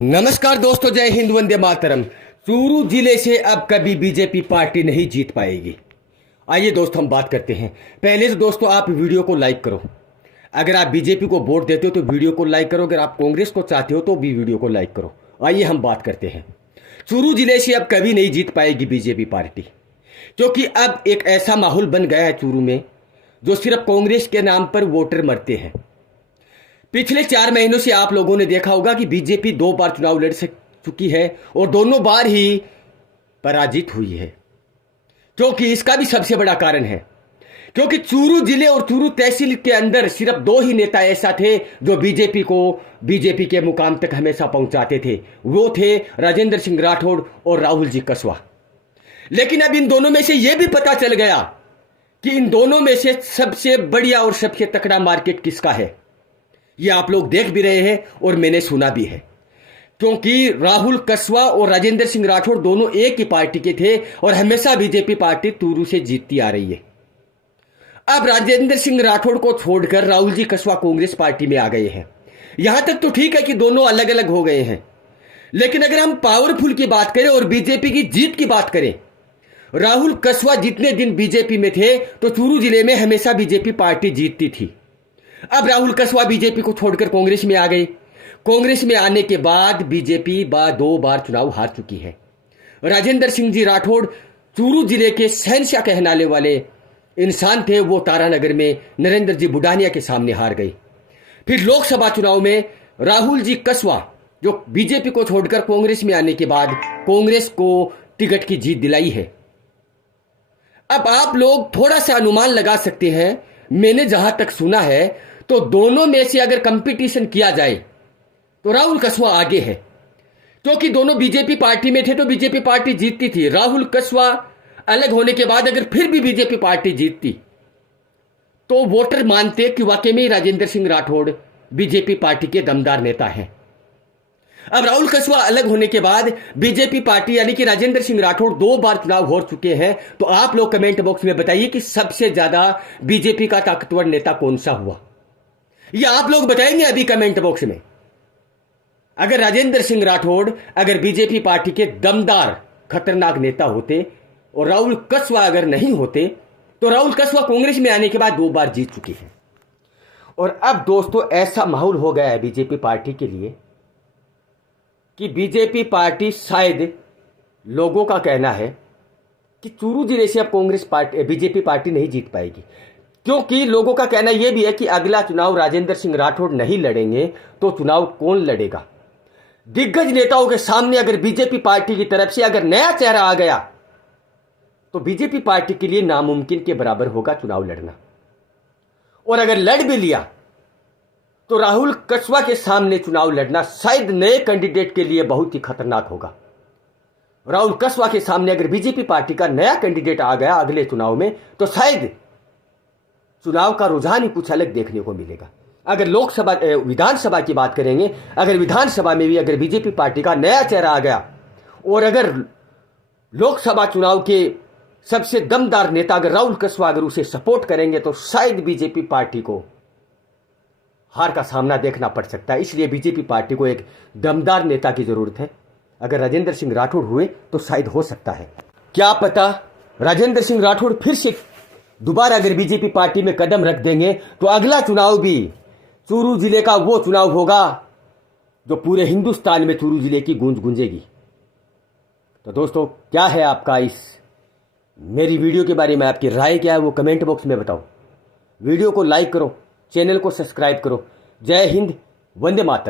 नमस्कार दोस्तों, जय हिंद, वंदे मातरम। चूरू जिले से अब कभी बीजेपी पार्टी नहीं जीत पाएगी। आइए दोस्तों हम बात करते हैं। पहले तो दोस्तों आप वीडियो को लाइक करो। अगर आप बीजेपी को वोट देते हो तो वीडियो को लाइक करो। अगर आप कांग्रेस को चाहते हो तो भी वीडियो को लाइक करो। आइए हम बात करते हैं। चूरू जिले से अब कभी नहीं जीत पाएगी बीजेपी पार्टी, क्योंकि अब एक ऐसा माहौल बन गया है चूरू में जो सिर्फ कांग्रेस के नाम पर वोटर मरते हैं। पिछले 4 महीनों से आप लोगों ने देखा होगा कि बीजेपी 2 बार चुनाव लड़ चुकी है और दोनों बार ही पराजित हुई है। क्योंकि इसका भी सबसे बड़ा कारण है क्योंकि चूरू जिले और चूरू तहसील के अंदर सिर्फ 2 ही नेता ऐसा थे जो बीजेपी के मुकाम तक हमेशा पहुंचाते थे। वो थे राजेंद्र सिंह राठौड़ और राहुल जी कसवा। लेकिन अब इन दोनों में से यह भी पता चल गया कि इन दोनों में से सबसे बढ़िया और सबसे तकड़ा मार्केट किसका है। ये आप लोग देख भी रहे हैं और मैंने सुना भी है, क्योंकि राहुल कसवा और राजेंद्र सिंह राठौड़ दोनों एक ही पार्टी के थे और हमेशा बीजेपी पार्टी चूरू से जीतती आ रही है। अब राजेंद्र सिंह राठौड़ को छोड़कर राहुल जी कसवा कांग्रेस पार्टी में आ गए हैं। यहां तक तो ठीक है कि दोनों अलग अलग हो गए हैं, लेकिन अगर हम पावरफुल की बात करें और बीजेपी की जीत की बात करें, राहुल कसवा जितने दिन बीजेपी में थे तो चूरू जिले में हमेशा बीजेपी पार्टी जीतती थी। अब राहुल कसवा बीजेपी को छोड़कर कांग्रेस में आ गए। कांग्रेस में आने के बाद बीजेपी 2 बार चुनाव हार चुकी है। राजेंद्र सिंह जी राठौड़ चूरू जिले के शहंशाह कहलाने वाले इंसान थे। वो तारानगर में नरेंद्र जी बुडानिया के सामने हार गए। फिर लोकसभा चुनाव में राहुल जी कसवा जो बीजेपी को छोड़कर कांग्रेस में आने के बाद कांग्रेस को टिकट की जीत दिलाई है। अब आप लोग थोड़ा सा अनुमान लगा सकते हैं। मैंने जहां तक सुना है तो दोनों में से अगर कंपटीशन किया जाए तो राहुल कसवा आगे है, क्योंकि दोनों बीजेपी पार्टी में थे तो बीजेपी पार्टी जीतती थी। राहुल कसवा अलग होने के बाद अगर फिर भी बीजेपी पार्टी जीतती तो वोटर मानते कि वाकई में राजेंद्र सिंह राठौड़ बीजेपी पार्टी के दमदार नेता हैं। अब राहुल कसवा अलग होने के बाद बीजेपी पार्टी यानी कि राजेंद्र सिंह राठौड़ 2 बार चुनाव हार चुके हैं। तो आप लोग कमेंट बॉक्स में बताइए कि सबसे ज्यादा बीजेपी का ताकतवर नेता कौन सा हुआ। यह आप लोग बताएंगे अभी कमेंट बॉक्स में। अगर राजेंद्र सिंह राठौड़ अगर बीजेपी पार्टी के दमदार खतरनाक नेता होते और राहुल कसवा अगर नहीं होते तो राहुल कसवा कांग्रेस में आने के बाद 2 बार जीत चुकी है। और अब दोस्तों ऐसा माहौल हो गया है बीजेपी पार्टी के लिए कि बीजेपी पार्टी शायद लोगों का कहना है कि चूरू जिले से अब बीजेपी पार्टी नहीं जीत पाएगी, क्योंकि लोगों का कहना यह भी है कि अगला चुनाव राजेंद्र सिंह राठौड़ नहीं लड़ेंगे तो चुनाव कौन लड़ेगा। दिग्गज नेताओं के सामने अगर बीजेपी पार्टी की तरफ से अगर नया चेहरा आ गया तो बीजेपी पार्टी के लिए नामुमकिन के बराबर होगा चुनाव लड़ना। और अगर लड़ भी लिया तो राहुल कसवा के सामने चुनाव लड़ना शायद नए कैंडिडेट के लिए बहुत ही खतरनाक होगा। राहुल कसवा के सामने अगर बीजेपी पार्टी का नया कैंडिडेट आ गया अगले चुनाव में तो शायद चुनाव का रुझान ही कुछ अलग देखने को मिलेगा। अगर विधानसभा की बात करेंगे, अगर विधानसभा में भी अगर बीजेपी पार्टी का नया चेहरा आ गया और अगर लोकसभा चुनाव के सबसे दमदार नेता अगर राहुल कसवा अगर उसे सपोर्ट करेंगे तो शायद बीजेपी पार्टी को हार का सामना देखना पड़ सकता है। इसलिए बीजेपी पार्टी को एक दमदार नेता की जरूरत है। अगर राजेंद्र सिंह राठौड़ हुए तो शायद हो सकता है, क्या पता राजेंद्र सिंह राठौड़ फिर से दोबारा अगर बीजेपी पार्टी में कदम रख देंगे तो अगला चुनाव भी चूरू जिले का वो चुनाव होगा जो पूरे हिंदुस्तान में चूरू जिले की गूंज गूंजेगी। तो दोस्तों क्या है आपका इस मेरी वीडियो के बारे में, आपकी राय क्या है वो कमेंट बॉक्स में बताओ। वीडियो को लाइक करो, चैनल को सब्सक्राइब करो। जय हिंद, वंदे मातरम।